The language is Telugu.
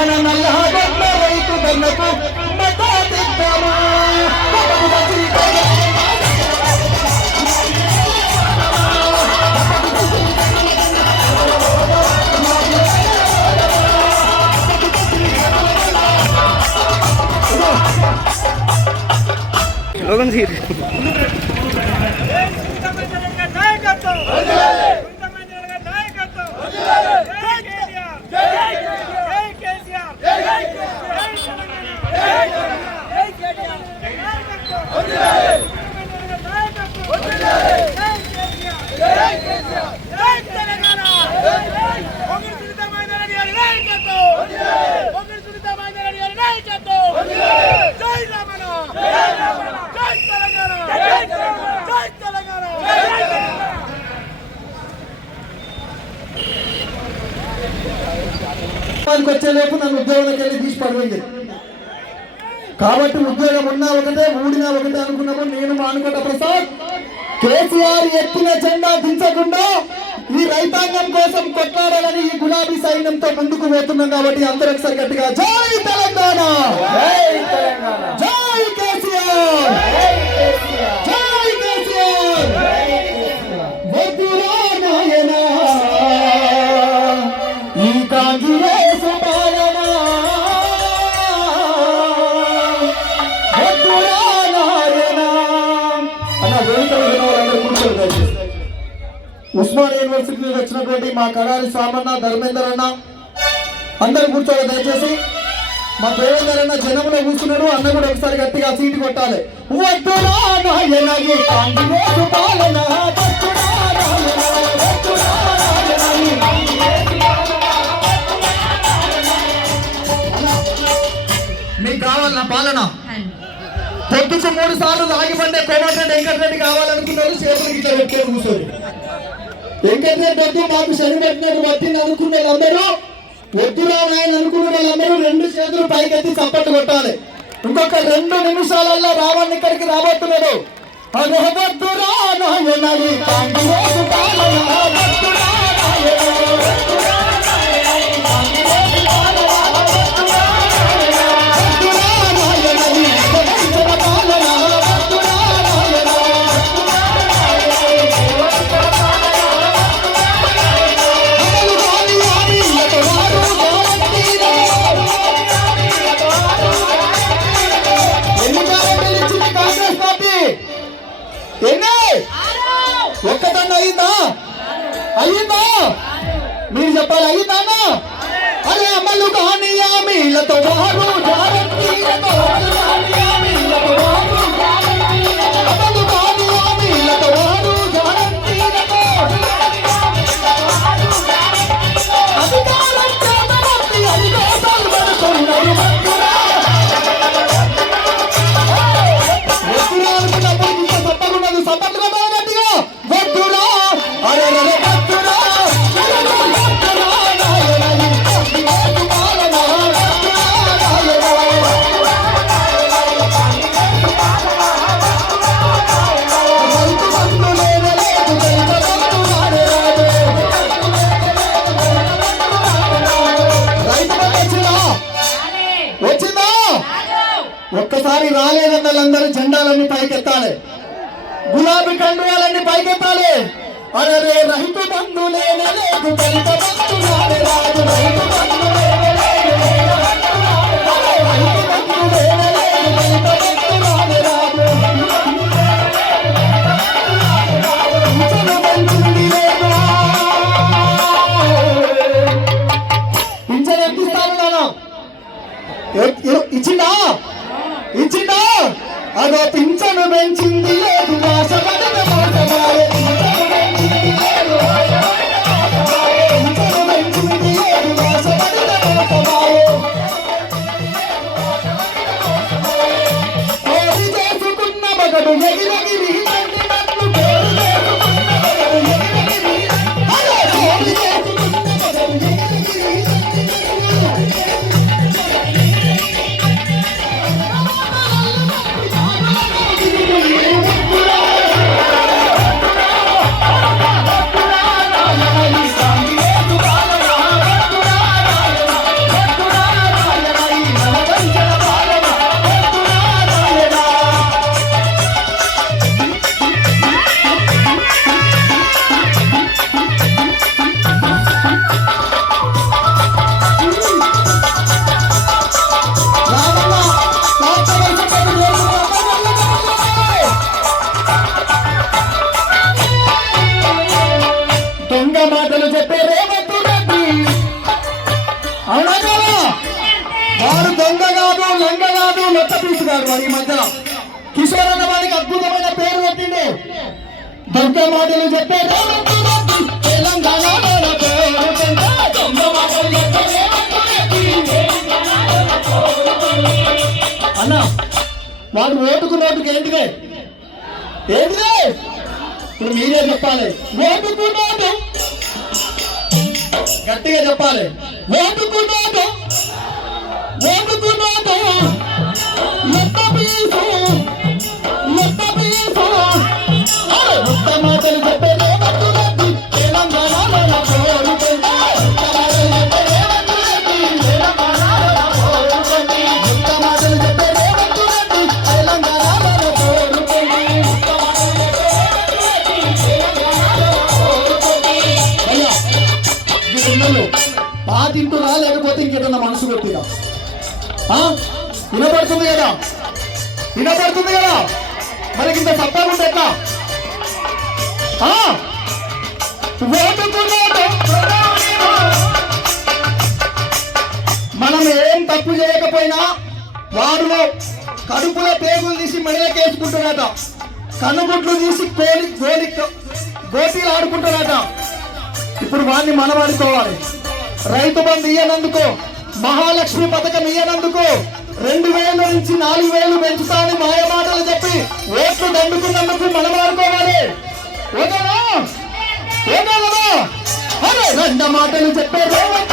ولم الهدى مريت دمته متى تدمى Logan sih. ఉద్యోగానికి వచ్చే లోపు నన్ను ఉద్యోగంలోకి వెళ్ళి తీసి పడిపోయింది. కాబట్టి ఉద్యోగం ఉన్నా ఒకటే ఊడినా ఒకటే అనుకున్నప్పుడు నేను మా అనుకుంట ప్రసాద్ కేసీఆర్ ఎత్తిన జెండా దించకుండా ఈ రైతాంగం కోసం కొట్లాడాలని ఈ గులాబీ సైన్యంతో ముందుకు పోతున్నాం కాబట్టి అందరూ ఒకసారి గట్టిగా జై తెలంగాణ! జై కేసీఆర్! జై కేసీఆర్! ఈ కాంగ్రెస్ ఉస్మాన్ యూనివర్సిటీ నుంచి వచ్చినటువంటి మా కడారి సామన్న ధర్మేందర్ అన్న అందరు కూర్చోవాలి దయచేసి. మా దేవేందర్ అన్న జనంలో కూర్చున్నాడు అన్న కూడా ఒకసారి గట్టిగా సీటు కొట్టాలి. వద్దురా నాయన ఈ పాలన మీకు కావాలన్నా పాలన? పొద్దుకు మూడు సార్లు రాగిపండే కోమటిరెడ్డి వెంకటరెడ్డి కావాలనుకున్నారు చేతులకి ఇట్లా పెట్టే కూర్చోరు వెంకటరెడ్డి వద్దు మాకు శని పెట్టినట్టు పట్టింది అనుకునే వాళ్ళందరూ వద్దురా నాయన అనుకునే వాళ్ళందరూ రెండు చేతులు పైకెత్తి చప్పట్లు కొట్టాలి. ఇంకొక రెండు నిమిషాలలో రావణ్ ఇక్కడికి రాబోతున్నాడు. అదే వద్దురా చెప్పాలి అయ్యిందా అరే అమలు కానీ ఒక్కసారి రాలేదన్న వాళ్ళందరూ జెండాలన్నీ పైకెత్తాలి. గులాబీ కండువాలన్నీ పైకెత్తాలి. అరే రైతు బంధు లేదు దళిత బంధు రాదు రైతు బంధు ఎ- ఇచ్చిందా? ఇచ్చిందా అదో పింఛను పెంచింది లేదు ఆశపడక మోసగాడే. వాడు దొంగ కాదు లంగ కాదు లొట్ట పీసు కాదు వాడు ఈ మధ్యన కిషోర్ అన్న వాడికి అద్భుతమైన పేరు పెట్టిండు. దొంగ మాటలు చెప్పే తెలంగాణ అన్న వాడు ఓటుకు నోటుకు ఏంటిదే? ఏంటిదే? ఇప్పుడు మీరే చెప్పాలి. ఓటుకు నోటు. గట్టిగా చెప్పాలి. ఓటుకు నోటు. ఓటుకు నోటు వినపడుతుంది కదా? వినపడుతుంది కదా? మనకి ఇంత సత్తా ఉంటే ఎట్లా? ఆ? మనం ఏం తప్పు చేయకపోయినా వారిలో కడుపులో పేగులు తీసి మెడలకేసుకుంటారట కన్నుగుట్లు తీసి కోలి గోలి గోపీలు ఆడుకుంటారట ఇప్పుడు వాడిని మనం ఆడుకోవాలి రైతు బంధు ఇయ్యనందుకో మహాలక్ష్మి పథకం ఇయ్యనందుకు రెండు వేల నుంచి నాలుగు వేలు పెంచుతాను మాయమాటలు చెప్పి ఓట్లు దండుకున్నందుకు మనమాడుకోవాలి రెండు మాటలు చెప్పే తెలంగాణ